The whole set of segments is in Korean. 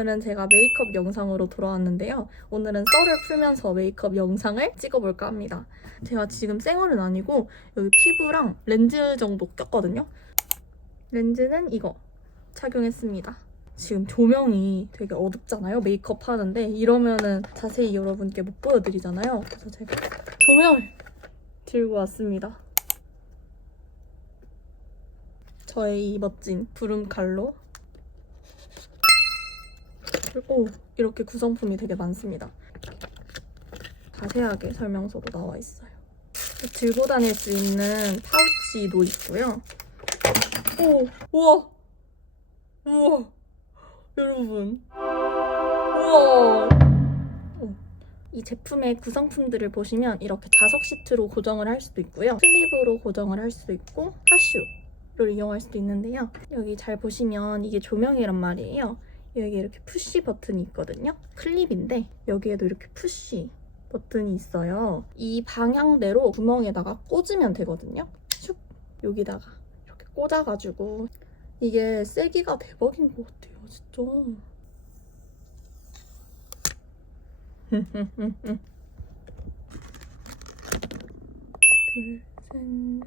오늘은 제가 메이크업 영상으로 돌아왔는데요. 오늘은 썰을 풀면서 메이크업 영상을 찍어볼까 합니다. 제가 지금 쌩얼은 아니고 여기 피부랑 렌즈 정도 꼈거든요. 렌즈는 이거 착용했습니다. 지금 조명이 되게 어둡잖아요. 메이크업 하는데 이러면은 자세히 여러분께 못 보여드리잖아요. 그래서 제가 조명을 들고 왔습니다. 저의 이 멋진 구름 칼로 그리고 이렇게 구성품이 되게 많습니다. 자세하게 설명서도 나와 있어요. 들고 다닐 수 있는 파우치도 있고요. 오, 우와, 우와, 여러분, 우와. 어. 이 제품의 구성품들을 보시면 이렇게 자석 시트로 고정을 할 수도 있고요. 클립으로 고정을 할 수도 있고 하슈 를 이용할 수도 있는데요. 여기 잘 보시면 이게 조명이란 말이에요. 여기 이렇게 푸시 버튼이 있거든요. 클립인데 여기에도 이렇게 푸시 버튼이 있어요. 이 방향대로 구멍에다가 꽂으면 되거든요. 슉 여기다가 이렇게 꽂아가지고 이게 세기가 대박인 것 같아요, 진짜. 둘, 셋, 넷,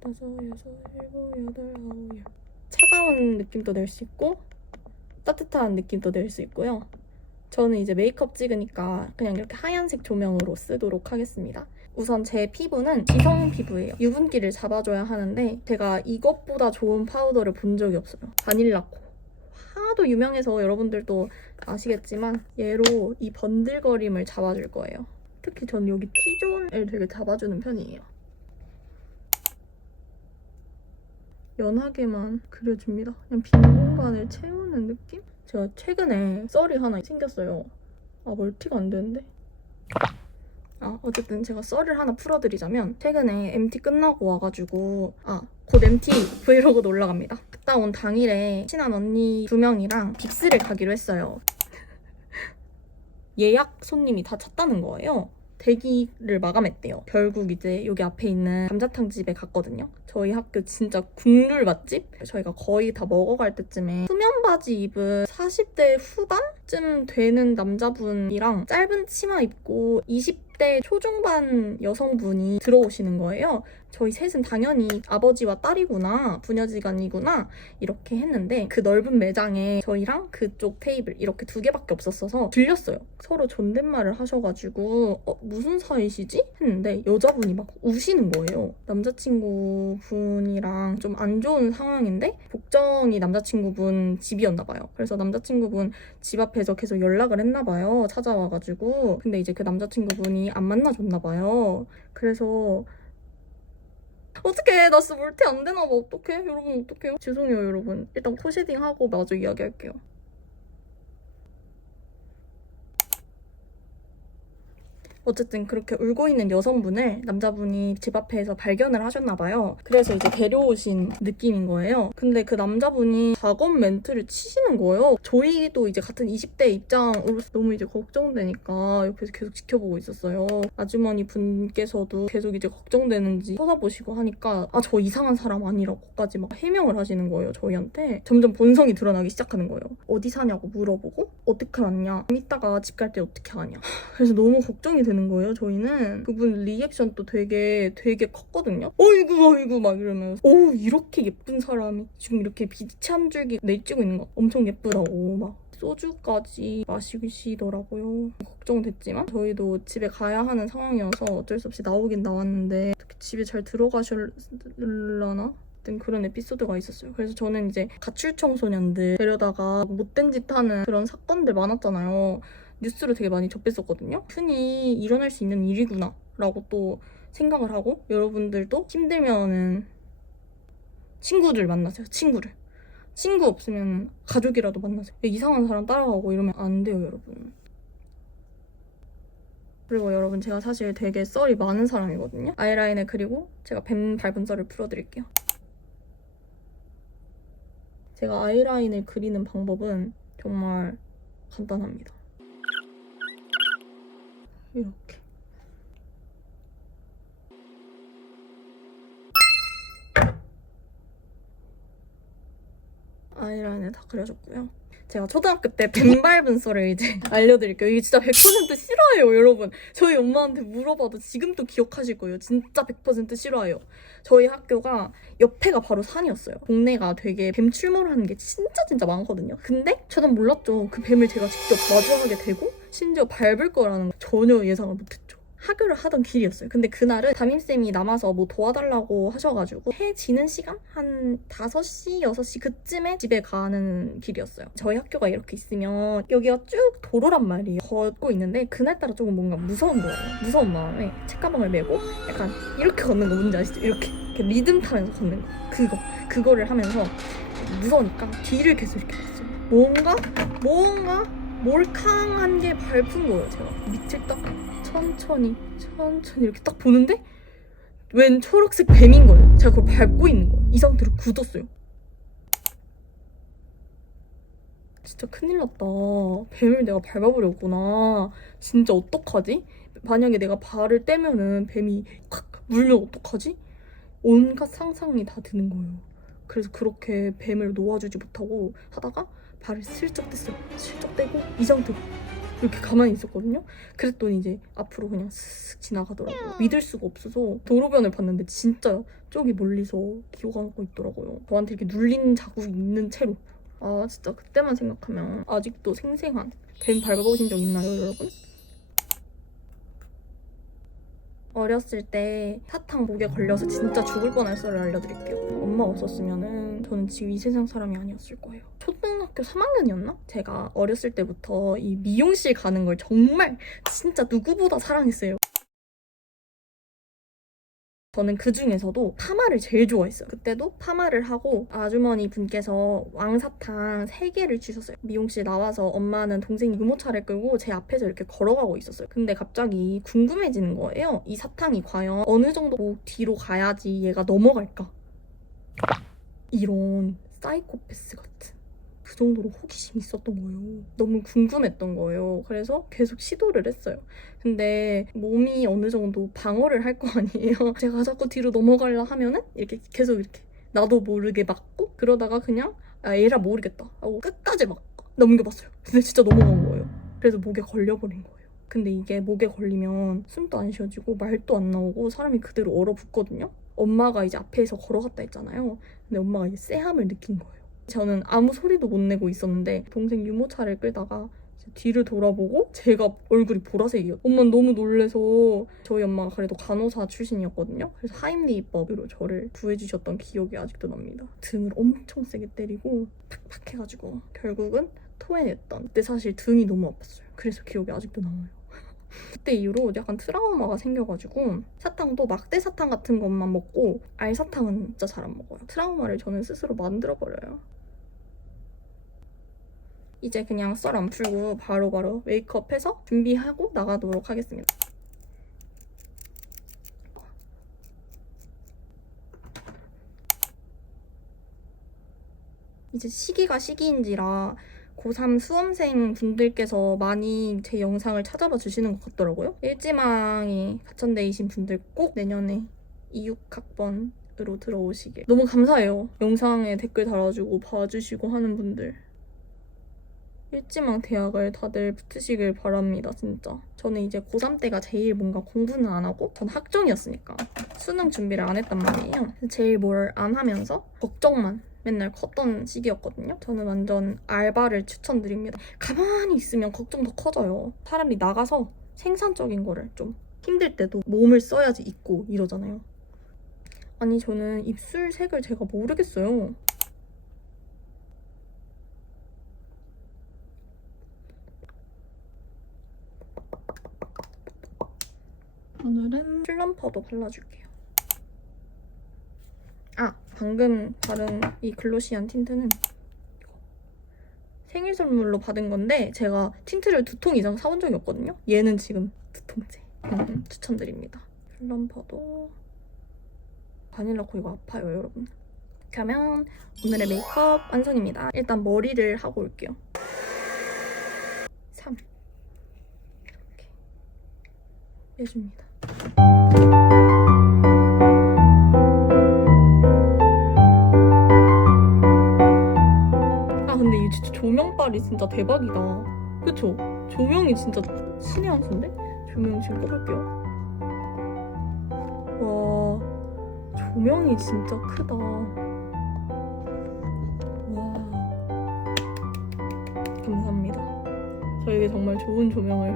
다섯, 여섯, 일곱, 여덟, 아홉, 열. 차가운 느낌도 낼 수 있고 따뜻한 느낌도 낼 수 있고요. 저는 이제 메이크업 찍으니까 그냥 이렇게 하얀색 조명으로 쓰도록 하겠습니다. 우선 제 피부는 지성 피부예요. 유분기를 잡아줘야 하는데 제가 이것보다 좋은 파우더를 본 적이 없어요. 바닐라코. 하도 유명해서 여러분들도 아시겠지만 얘로 이 번들거림을 잡아줄 거예요. 특히 전 여기 T존을 되게 잡아주는 편이에요. 연하게만 그려줍니다. 그냥 빈 공간을 채우는 느낌? 제가 최근에 썰이 하나 생겼어요. 아 멀티가 안 되는데? 아 어쨌든 제가 썰을 하나 풀어드리자면 최근에 MT 끝나고 와가지고 아 곧 MT 브이로그도 올라갑니다. 갔다 온 당일에 친한 언니 두 명이랑 빅스를 가기로 했어요. 예약 손님이 다 찼다는 거예요. 대기를 마감했대요. 결국 이제 여기 앞에 있는 감자탕 집에 갔거든요. 저희 학교 진짜 국룰 맛집? 저희가 거의 다 먹어갈 때쯤에 수면 바지 입은 40대 후반쯤 되는 남자분이랑 짧은 치마 입고 20대 초중반 여성분이 들어오시는 거예요. 저희 셋은 당연히 아버지와 딸이구나, 부녀지간이구나, 이렇게 했는데 그 넓은 매장에 저희랑 그쪽 테이블 이렇게 두 개밖에 없었어서 들렸어요. 서로 존댓말을 하셔가지고 어, 무슨 사이시지? 했는데 여자분이 막 우시는 거예요. 남자친구분이랑 좀 안 좋은 상황인데 복정이 남자친구분 집이었나 봐요. 그래서 남자친구분 집 앞에서 계속 연락을 했나 봐요. 찾아와가지고 근데 이제 그 남자친구분이 안 만나줬나 봐요. 그래서 어떡해 나 진짜 멀티 안 되나 봐. 어떡해? 여러분 어떡해요? 죄송해요 여러분. 일단 코쉐딩 하고 마저 이야기할게요 어쨌든 그렇게 울고 있는 여성분을 남자분이 집 앞에서 발견을 하셨나 봐요. 그래서 이제 데려오신 느낌인 거예요. 근데 그 남자분이 작업 멘트를 치시는 거예요. 저희도 이제 같은 20대 입장으로서 너무 이제 걱정되니까 옆에서 계속 지켜보고 있었어요. 아주머니 분께서도 계속 이제 걱정되는지 쳐다보시고 하니까 아 저 이상한 사람 아니라고까지 막 해명을 하시는 거예요. 저희한테 점점 본성이 드러나기 시작하는 거예요. 어디 사냐고 물어보고 어떻게 왔냐? 이따가 집 갈 때 어떻게 하냐? 그래서 너무 걱정이 되는 거예요, 저희는. 그분 리액션도 되게, 되게 컸거든요? 어이구, 어이구, 막 이러면서. 오, 이렇게 예쁜 사람이 지금 이렇게 빛이 한 줄기 내찌고 있는 거 엄청 예쁘다고, 막. 소주까지 마시시더라고요. 걱정됐지만 저희도 집에 가야 하는 상황이어서 어쩔 수 없이 나오긴 나왔는데 어떻게 집에 잘 들어가실려나? 그런 에피소드가 있었어요. 그래서 저는 이제 가출 청소년들 데려다가 못된 짓 하는 그런 사건들 많았잖아요. 뉴스로 되게 많이 접했었거든요. 흔히 일어날 수 있는 일이구나 라고 또 생각을 하고 여러분들도 힘들면은 친구들 만나세요. 친구를. 친구 없으면 가족이라도 만나세요. 이상한 사람 따라가고 이러면 안 돼요, 여러분. 그리고 여러분 제가 사실 되게 썰이 많은 사람이거든요. 아이라인을 그리고 제가 뱀 밟은 썰을 풀어드릴게요. 제가 아이라인을 그리는 방법은 정말 간단합니다. 이렇게. 아이라인을 다 그려줬고요. 제가 초등학교 때뱀 밟은 썰을 이제 알려드릴게요. 이게 진짜 100% 싫어해요, 여러분. 저희 엄마한테 물어봐도 지금도 기억하실 거예요. 진짜 100% 싫어해요. 저희 학교가 옆에가 바로 산이었어요. 동네가 되게 뱀 출몰하는 게 진짜 진짜 많거든요. 근데 저는 몰랐죠. 그 뱀을 제가 직접 마주하게 되고 심지어 밟을 거라는 거 전혀 예상을 못했죠. 하교를 하던 길이었어요. 근데 그날은 담임쌤이 남아서 뭐 도와달라고 하셔가지고 해 지는 시간? 한 5시, 6시 그쯤에 집에 가는 길이었어요. 저희 학교가 이렇게 있으면 여기가 쭉 도로란 말이에요. 걷고 있는데 그날따라 조금 뭔가 무서운 거예요. 무서운 마음에 책가방을 메고 약간 이렇게 걷는 거 뭔지 아시죠? 이렇게, 이렇게 리듬 타면서 걷는 거. 그거. 그거를 하면서 무서우니까 뒤를 계속 이렇게 봤어요. 뭔가? 뭔가? 몰캉한 게 밟은 거예요, 제가. 밑을 딱 천천히, 천천히 이렇게 딱 보는데 웬 초록색 뱀인 거예요. 제가 그걸 밟고 있는 거예요. 이 상태로 굳었어요. 진짜 큰일 났다. 뱀을 내가 밟아버렸구나. 진짜 어떡하지? 만약에 내가 발을 떼면은 뱀이 확 물면 어떡하지? 온갖 상상이 다 드는 거예요. 그래서 그렇게 뱀을 놓아주지 못하고 하다가 발을 슬쩍 뗐어요. 슬쩍 떼고 이 상태로 이렇게 가만히 있었거든요. 그랬더니 이제 앞으로 그냥 쓱 지나가더라고요. 믿을 수가 없어서 도로변을 봤는데 진짜 저기 멀리서 기어가고 있더라고요. 저한테 이렇게 눌린 자국이 있는 채로. 아 진짜 그때만 생각하면 아직도 생생한 뱀 밟아보신 적 있나요 여러분? 어렸을 때 사탕 목에 걸려서 진짜 죽을 썰을 알려드릴게요. 엄마 없었으면은 저는 지금 이 세상 사람이 아니었을 거예요. 초등학교 3학년이었나? 제가 어렸을 때부터 이 미용실 가는 걸 정말 진짜 누구보다 사랑했어요. 저는 그 중에서도 파마를 제일 좋아했어요. 그때도 파마를 하고 아주머니 분께서 왕사탕 3개를 주셨어요. 미용실 나와서 엄마는 동생이 유모차를 끌고 제 앞에서 이렇게 걸어가고 있었어요. 근데 갑자기 궁금해지는 거예요. 이 사탕이 과연 어느 정도 목 뒤로 가야지 얘가 넘어갈까? 이런 사이코패스 같은 그 정도로 호기심이 있었던 거예요. 너무 궁금했던 거예요. 그래서 계속 시도를 했어요. 근데 몸이 어느 정도 방어를 할 거 아니에요. 제가 자꾸 뒤로 넘어가려 하면은 이렇게 계속 이렇게 나도 모르게 맞고 그러다가 그냥 아 얘라 모르겠다 하고 끝까지 막 넘겨봤어요. 근데 진짜 넘어간 거예요. 그래서 목에 걸려버린 거예요. 근데 이게 목에 걸리면 숨도 안 쉬어지고 말도 안 나오고 사람이 그대로 얼어붙거든요. 엄마가 이제 앞에서 걸어갔다 했잖아요. 근데 엄마가 이제 쎄함을 느낀 거예요. 저는 아무 소리도 못 내고 있었는데 동생 유모차를 끌다가 뒤를 돌아보고 제가 얼굴이 보라색이었어요. 엄마는 너무 놀래서 저희 엄마가 그래도 간호사 출신이었거든요. 그래서 하임리법으로 저를 구해주셨던 기억이 아직도 납니다. 등을 엄청 세게 때리고 팍팍 해가지고 결국은 토해냈던 그때 사실 등이 너무 아팠어요. 그래서 기억이 아직도 남아요. 그때 이후로 약간 트라우마가 생겨가지고 사탕도 막대 사탕 같은 것만 먹고 알사탕은 진짜 잘 안 먹어요. 트라우마를 저는 스스로 만들어버려요. 이제 그냥 썰 안 풀고 바로바로 메이크업해서 준비하고 나가도록 하겠습니다. 이제 시기가 시기인지라 고3 수험생 분들께서 많이 제 영상을 찾아봐 주시는 것 같더라고요. 일지망이 가천대이신 분들 꼭 내년에 26학번으로 들어오시길. 너무 감사해요. 영상에 댓글 달아주고 봐주시고 하는 분들. 일지망 대학을 다들 붙으시길 바랍니다, 진짜. 저는 이제 고3 때가 제일 뭔가 공부는 안 하고, 전 학종이었으니까. 수능 준비를 안 했단 말이에요. 제일 뭘 안 하면서 걱정만 맨날 컸던 시기였거든요. 저는 완전 알바를 추천드립니다. 가만히 있으면 걱정 더 커져요. 사람이 나가서 생산적인 거를 좀 힘들 때도 몸을 써야지 있고 이러잖아요. 아니 저는 입술 색을 제가 모르겠어요. 오늘은 플럼퍼도 발라줄게요. 아, 방금 바른 이 글로시한 틴트는. 생일 선물로 받은 건데 제가 틴트를 두 통 이상 사본 적이 없거든요. 얘는 지금 두 통째. 음, 추천드립니다. 플럼퍼도 바닐라 코 이거 아파요, 여러분. 하면 오늘의 메이크업 완성입니다. 일단 머리를 하고 올게요. 3 이렇게 해줍니다. 색깔이 진짜 대박이다. 그쵸? 조명이 진짜 신의 한 수인데? 조명 지금 꼽을게요. 와, 조명이 진짜 크다. 와, 감사합니다. 저에게 정말 좋은 조명을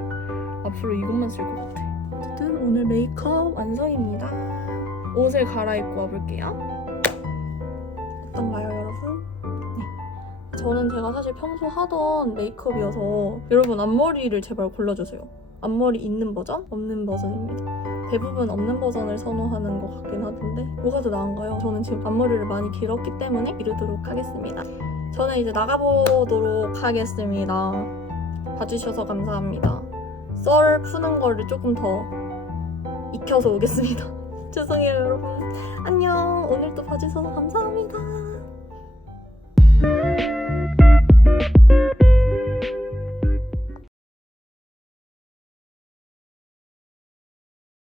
앞으로 이것만 쓸 것 같아. 어쨌든 오늘 메이크업 완성입니다. 옷을 갈아입고 와볼게요. 어떤가요. 저는 제가 사실 평소 하던 메이크업이어서 여러분 앞머리를 제발 골라주세요. 앞머리 있는 버전, 없는 버전입니다. 대부분 없는 버전을 선호하는 것 같긴 하던데 뭐가 더 나은가요? 저는 지금 앞머리를 많이 길었기 때문에 기르도록 하겠습니다. 저는 이제 나가보도록 하겠습니다. 봐주셔서 감사합니다. 썰 푸는 거를 조금 더 익혀서 오겠습니다. 죄송해요 여러분. 안녕. 오늘도 봐주셔서 감사합니다.